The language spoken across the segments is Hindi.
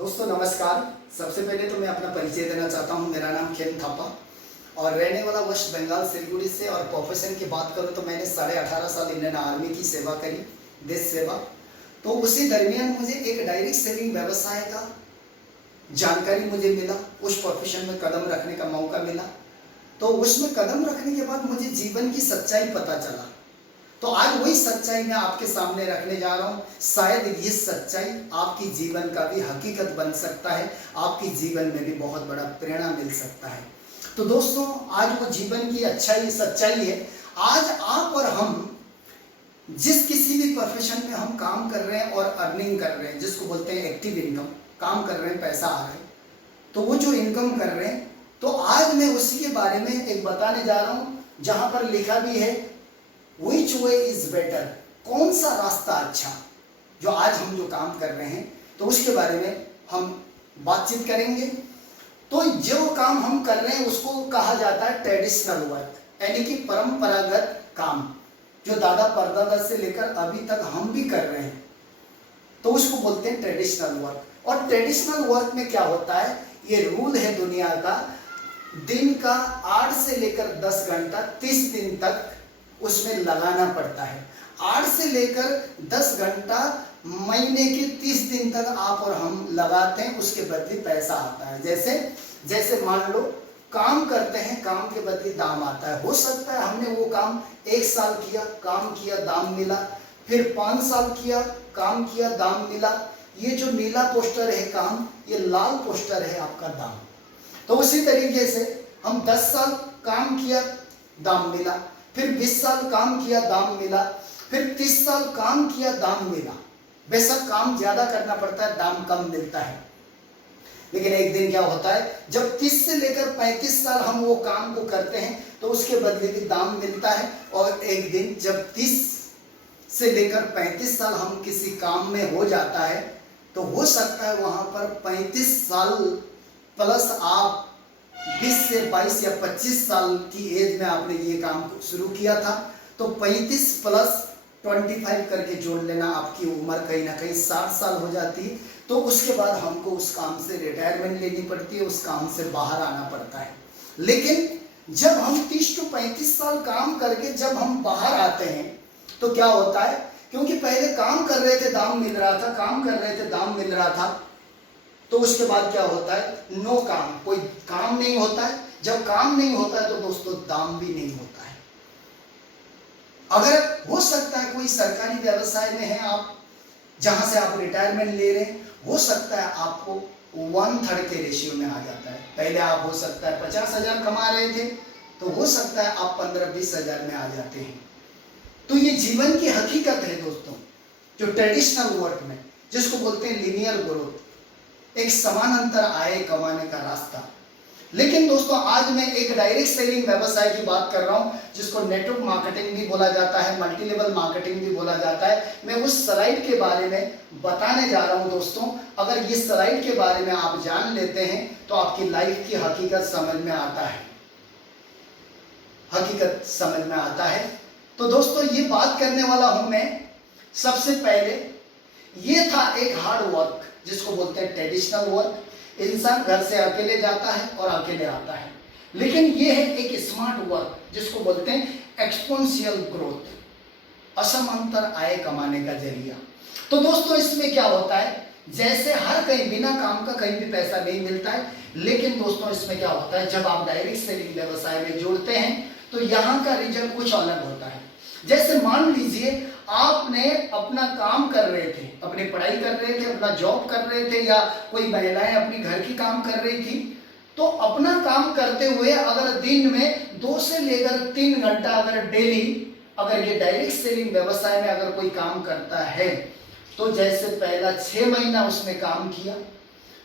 दोस्तों नमस्कार। सबसे पहले तो मैं अपना परिचय देना चाहता हूँ। मेरा नाम खेम थापा और रहने वाला वेस्ट बंगाल सिलगुड़ी से। और प्रोफेशन की बात करूँ तो मैंने 18.5 साल इंडियन आर्मी की सेवा करी, देश सेवा। तो उसी दरमियान मुझे एक डायरेक्ट सेलिंग व्यवसाय का जानकारी मुझे मिला, उस प्रोफेशन में कदम रखने का मौका मिला। तो उसमें कदम रखने के बाद मुझे जीवन की सच्चाई पता चला। तो आज वही सच्चाई मैं आपके सामने रखने जा रहा हूँ। शायद ये सच्चाई आपकी जीवन का भी हकीकत बन सकता है, आपकी जीवन में भी बहुत बड़ा प्रेरणा मिल सकता है। तो दोस्तों आज वो जीवन की अच्छाई सच्चाई है। आज आप और हम जिस किसी भी प्रोफेशन में हम काम कर रहे हैं और अर्निंग कर रहे हैं, जिसको बोलते हैं एक्टिव इनकम, काम कर रहे हैं, पैसा आ रहा है, तो वो जो इनकम कर रहे हैं, तो आज मैं उसी के बारे में एक बताने जा रहा हूँ, जहां पर लिखा भी है Which way is better, कौन सा रास्ता अच्छा। जो आज हम जो काम कर रहे हैं तो उसके बारे में हम बातचीत करेंगे। तो जो काम हम कर रहे हैं उसको कहा जाता है ट्रेडिशनल वर्क, यानी कि परंपरागत काम, जो दादा परदादा से लेकर अभी तक हम भी कर रहे हैं, तो उसको बोलते हैं ट्रेडिशनल वर्क। और ट्रेडिशनल वर्क में क्या होता है, ये रूल है दुनिया का, दिन का 8 से लेकर 10 घंटा 30 दिन तक उसमें लगाना पड़ता है। 8 से लेकर 10 घंटा महीने के 30 दिन तक आप और हम लगाते हैं, उसके बदले पैसा आता है। जैसे मान लो काम करते हैं, काम के बदले दाम आता है। हो सकता है हमने वो काम 1 साल किया, काम किया, दाम मिला, फिर 5 साल किया, काम किया, दाम मिला। ये जो नीला पोस्टर है काम, ये लाल पोस्टर है आपका दाम। तो उसी तरीके से हम 10 साल काम किया, दाम मिला, फिर 20 साल काम किया, दाम मिला, फिर 30 साल काम किया, दाम मिला। बेशक काम ज्यादा करना पड़ता है, दाम कम मिलता है, लेकिन एक दिन क्या होता है, जब 30 से लेकर 35 साल हम वो काम को करते हैं तो उसके बदले भी दाम मिलता है। और एक दिन जब 30 से लेकर 35 साल हम किसी काम में हो जाता है, तो हो सकता है वहां पर 35 साल प्लस आप 20 से 22 या 25 साल की एज में आपने ये काम शुरू किया था, तो 35 प्लस 25 करके जोड़ लेना, आपकी उम्र कहीं ना कहीं 60 साल हो जाती है। तो उसके बाद हमको उस काम से रिटायरमेंट लेनी पड़ती है, उस काम से बाहर आना पड़ता है। लेकिन जब हम 30 से 35 साल काम करके जब हम बाहर आते हैं तो क्या होता है, क्योंकि पहले काम कर रहे थे, दाम मिल रहा था, काम कर रहे थे, दाम मिल रहा था, तो उसके बाद क्या होता है, नो काम, कोई काम नहीं होता है। जब काम नहीं होता है तो दोस्तों दाम भी नहीं होता है। अगर हो सकता है कोई सरकारी व्यवसाय में है आप, जहां से आप रिटायरमेंट ले रहे हैं, हो सकता है आपको 1/3 के रेशियो में आ जाता है। पहले आप हो सकता है 50,000 कमा रहे थे, तो हो सकता है आप 15-20 हजार में आ जाते हैं। तो ये जीवन की हकीकत है दोस्तों, जो ट्रेडिशनल वर्क में, जिसको बोलते हैं लीनियर ग्रोथ, एक समानांतर आय कमाने का रास्ता। लेकिन दोस्तों आज मैं एक डायरेक्ट सेलिंग व्यवसाय की बात कर रहा हूं, जिसको नेटवर्क मार्केटिंग भी बोला जाता है, मल्टी लेवल मार्केटिंग भी बोला जाता है। मैं उस स्लाइड के बारे में बताने जा रहा हूं दोस्तों। अगर ये स्लाइड के बारे में आप जान लेते हैं तो आपकी लाइफ की हकीकत समझ में आता है, हकीकत समझ में आता है। तो दोस्तों ये बात करने वाला हूं मैं। सबसे पहले ये था एक हार्ड वर्क, जिसको बोलते हैं ट्रेडिशनल वर्क। इंसान घर से अकेले जाता है और अकेले आता है। लेकिन ये है एक स्मार्ट वर्क, जिसको बोलते हैं एक्सपोनेंशियल ग्रोथ, असमांतर आय कमाने का जरिया। तो दोस्तों इसमें क्या होता है, जैसे हर कहीं बिना काम का कहीं भी पैसा नहीं मिलता है, लेकिन दोस्तों इसमें क्या होता है, जब आप डायरेक्ट सेलिंग व्यवसाय में जुड़ते हैं तो यहाँ का रिजल्ट कुछ अलग होता है। जैसे मान लीजिए आपने अपना काम कर रहे थे, अपनी पढ़ाई कर रहे थे, अपना जॉब कर रहे थे, या कोई महिलाएं अपनी घर की काम कर रही थी, तो अपना काम करते हुए अगर दिन में 2 से लेकर 3 घंटा अगर डेली अगर ये डायरेक्ट सेलिंग व्यवसाय में अगर कोई काम करता है, तो जैसे पहला 6 महीना उसने काम किया,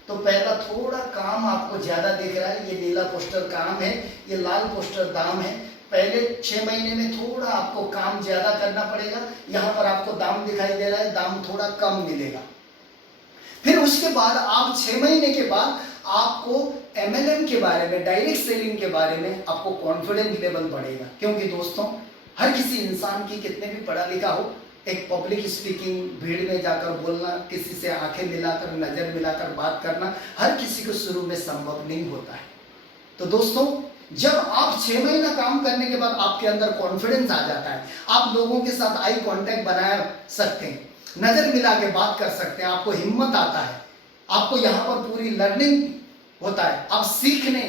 तो पहला थोड़ा काम आपको ज्यादा दिख रहा है, ये नीला पोस्टर काम है, ये लाल पोस्टर दाम है। पहले 6 महीने में थोड़ा आपको काम ज्यादा करना पड़ेगा, यहाँ पर आपको दाम दिखाई दे रहा है, दाम थोड़ा कम मिलेगा। फिर उसके बाद आप 6 महीने के बाद आपको MLM के बारे में, डायरेक्ट सेलिंग के बारे में आपको कॉन्फिडेंस लेवल बढ़ेगा। क्योंकि दोस्तों हर किसी इंसान की, कितने भी पढ़ा लिखा हो, एक पब्लिक स्पीकिंग, भीड़ में जाकर बोलना, किसी से आंखें मिलाकर, नजर मिलाकर बात करना हर किसी को शुरू में संभव नहीं होता है। तो दोस्तों, जब आप 6 महीना काम करने के बाद आपके अंदर कॉन्फिडेंस आ जाता है, आप लोगों के साथ आई कांटेक्ट बना सकते हैं, नजर मिला के बात कर सकते हैं, आपको हिम्मत आता है, आपको यहाँ पर पूरी लर्निंग होता है, आप सीखने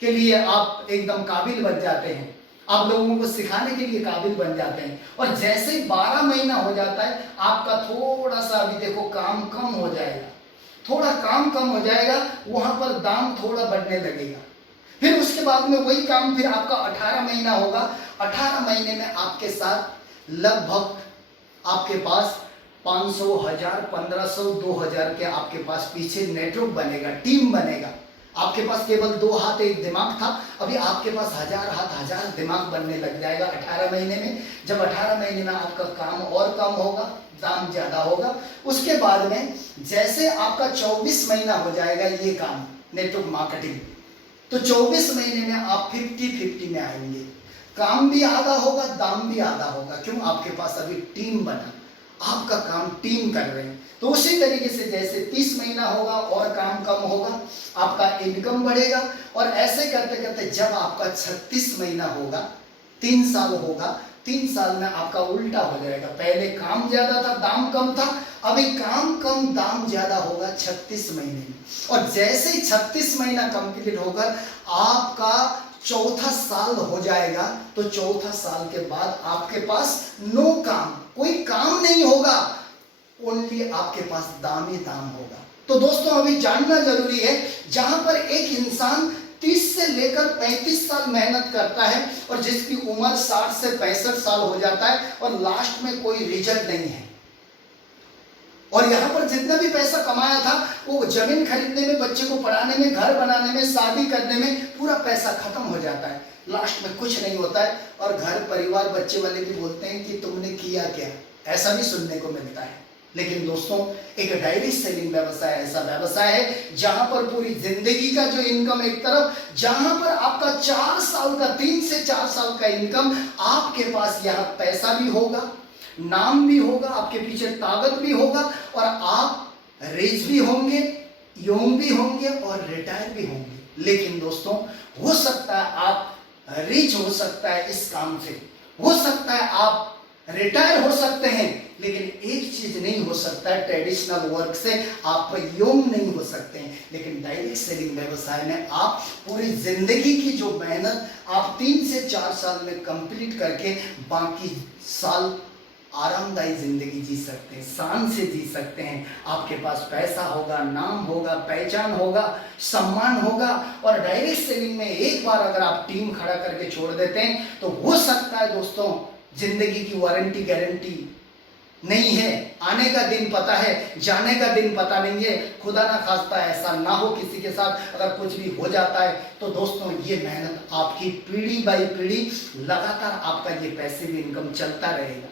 के लिए आप एकदम काबिल बन जाते हैं, आप लोगों को सिखाने के लिए काबिल बन जाते हैं। और जैसे ही 12 महीना हो जाता है, आपका थोड़ा सा अभी देखो काम कम हो जाएगा, थोड़ा काम कम हो जाएगा, वहां पर दाम थोड़ा बढ़ने लगेगा। फिर उसके बाद में वही काम फिर आपका 18 महीना होगा। 18 महीने में आपके साथ लगभग आपके पास 500, 1000, 1500, 2000 के आपके पास पीछे नेटवर्क बनेगा, टीम बनेगा। आपके पास केवल 2 हाथ 1 दिमाग था, अभी आपके पास 1000 हाथ 1000 दिमाग बनने लग जाएगा 18 महीने में। जब 18 महीने में आपका काम और कम होगा, दाम ज्यादा होगा। उसके बाद में जैसे आपका 24 महीना हो जाएगा ये काम नेटवर्क मार्केटिंग, तो 24 महीने में आप 50-50 में आएंगे, काम भी आधा होगा, दाम भी आधा होगा। क्यों? आपके पास अभी टीम बना, आपका काम टीम कर रहे हैं। तो उसी तरीके से जैसे 30 महीना होगा और काम कम होगा, आपका इनकम बढ़ेगा। और ऐसे करते करते जब आपका 36 महीना होगा, 3 साल होगा, 3 साल में आपका उल्टा हो जाएगा। पहले काम ज्यादा था, दाम कम था, अभी काम कम, दाम ज्यादा होगा 36 महीने में। और जैसे ही 36 महीना कंप्लीट होकर आपका चौथा साल हो जाएगा, तो चौथा साल के बाद आपके पास नो काम, कोई काम नहीं होगा, ओनली आपके पास दाम ही दाम होगा। तो दोस्तों, अभी जानना जरूरी है, जहां पर एक इंसान 30 से लेकर 35 साल मेहनत करता है और जिसकी उम्र 60 से 65 साल हो जाता है और लास्ट में कोई रिजल्ट नहीं है, और यहाँ पर जितना भी पैसा कमाया था वो जमीन खरीदने में, बच्चे को पढ़ाने में, घर बनाने में, शादी करने में पूरा पैसा खत्म हो जाता है, लास्ट में कुछ नहीं होता है। और घर परिवार बच्चे वाले भी बोलते हैं कि तुमने किया क्या, ऐसा भी सुनने को मिलता है। लेकिन दोस्तों, एक डायरेक्ट सेलिंग व्यवसाय ऐसा व्यवसाय है जहां पर पूरी जिंदगी का जो इनकम एक तरफ, जहां पर आपका 4 साल का, 3 से 4 साल का इनकम, आपके पास यहाँ पैसा भी होगा, नाम भी होगा, आपके पीछे ताकत भी होगा, और आप रिच भी होंगे, यंग भी होंगे और रिटायर भी होंगे। लेकिन दोस्तों, हो सकता है आप रिच हो सकता है इस काम से, हो सकता है आप रिटायर हो सकते हैं, लेकिन एक चीज नहीं हो सकता है, ट्रेडिशनल वर्क से आप यंग नहीं हो सकते हैं। लेकिन डायरेक्ट सेलिंग व्यवसाय में आप पूरी जिंदगी की जो मेहनत आप 3 से 4 साल में कंप्लीट करके बाकी साल आरामदायी जिंदगी जी सकते हैं, शान से जी सकते हैं। आपके पास पैसा होगा, नाम होगा, पहचान होगा, सम्मान होगा। और डायरेक्ट सेलिंग में एक बार अगर आप टीम खड़ा करके छोड़ देते हैं, तो हो सकता है दोस्तों, जिंदगी की वारंटी गारंटी नहीं है, आने का दिन पता है, जाने का दिन पता नहीं है। खुदा ना खास्ता ऐसा ना हो किसी के साथ, अगर कुछ भी हो जाता है तो दोस्तों, ये मेहनत आपकी पीढ़ी बाई पीढ़ी लगातार आपका ये पैसिव इनकम चलता रहेगा,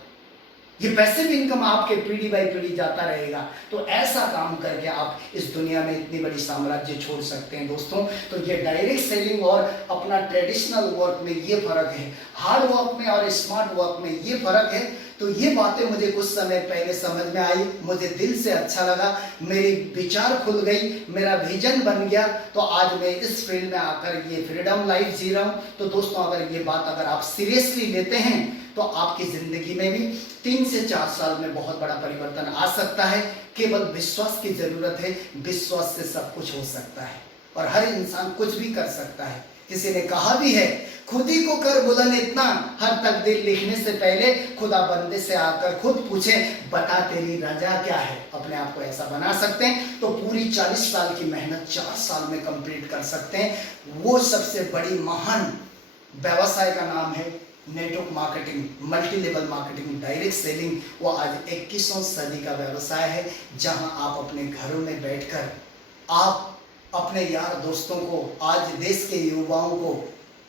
ये पैसिव इनकम आपके पीढ़ी बाई पीढ़ी जाता रहेगा। तो ऐसा काम करके आप इस दुनिया में इतनी बड़ी साम्राज्य छोड़ सकते हैं दोस्तों। तो ये डायरेक्ट सेलिंग और अपना ट्रेडिशनल वर्क में ये फर्क है, हार्ड वर्क में और स्मार्ट वर्क में ये फर्क है। तो ये बातें मुझे कुछ समय पहले समझ में आई, मुझे दिल से अच्छा लगा, मेरी विचार खुल गई, मेरा विजन बन गया। तो आज मैं इस फील्ड में आकर ये फ्रीडम लाइफ जी रहा हूँ। तो दोस्तों, अगर ये बात अगर आप सीरियसली लेते हैं तो आपकी जिंदगी में भी 3 से 4 साल में बहुत बड़ा परिवर्तन आ सकता है। केवल विश्वास की जरूरत है, विश्वास से सब कुछ हो सकता है और हर इंसान कुछ भी कर सकता है। किसी ने कहा भी है, खुद ही को कर बुलंद इतना, हर तकदीर लिखने से पहले खुदा बंदे से आकर खुद पूछे, बता तेरी रजा क्या है। अपने आप को ऐसा बना सकते हैं तो पूरी 40 साल की मेहनत 4 साल में कंप्लीट कर सकते हैं। वो सबसे बड़ी महान व्यवसाय का नाम है network marketing, multi level marketing, direct selling. वो आज 21वीं सदी का व्यवसाय है, जहां आप अपने घरों में बैठकर आप अपने यार दोस्तों को, आज देश के युवाओं को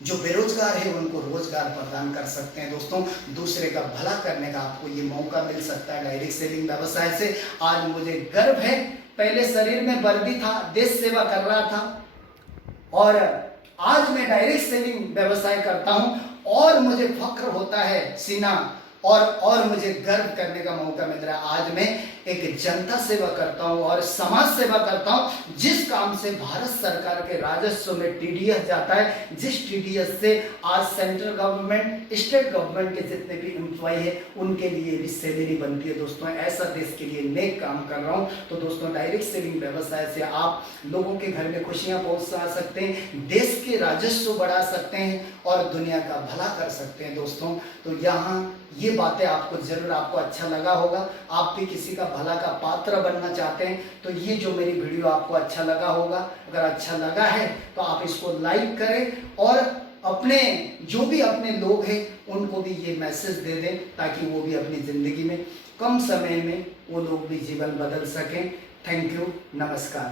जो बेरोजगार है उनको रोजगार प्रदान कर सकते हैं। दोस्तों, दूसरे का भला करने का आपको ये मौका मिल सकता है डायरेक्ट सेलिंग व्यवसाय से। आज मुझे गर्व है, पहले शरीर में वर्दी था, देश सेवा कर रहा था, और आज मैं डायरेक्ट सेलिंग व्यवसाय करता हूं और मुझे फक्र होता है, सीना और मुझे गर्व करने का मौका मिल रहा है। आज मैं एक जनता सेवा करता हूं और समाज सेवा करता हूं, जिस काम से भारत सरकार के राजस्व में टीडीएस जाता है, जिस टीडीएस से आज सेंट्रल गवर्नमेंट, स्टेट गवर्नमेंट के जितने भी एम्प्लॉय है उनके लिए भी सैलरी बनती है। दोस्तों ऐसा देश के लिए नेक काम कर रहा हूं। तो दोस्तों डायरेक्ट सेलिंग व्यवसाय से आप लोगों के घर में खुशियां पहुंचा सकते हैं, देश के राजस्व बढ़ा सकते हैं और दुनिया का भला कर सकते हैं। दोस्तों तो यहाँ ये बातें आपको जरूर आपको अच्छा लगा होगा। आप भी किसी का भला का पात्र बनना चाहते हैं तो ये जो मेरी वीडियो आपको अच्छा लगा होगा, अगर अच्छा लगा है तो आप इसको लाइक करें और अपने जो भी अपने लोग हैं उनको भी ये मैसेज दे दें, ताकि वो भी अपनी जिंदगी में कम समय में वो लोग भी जीवन बदल सकें। थैंक यू, नमस्कार।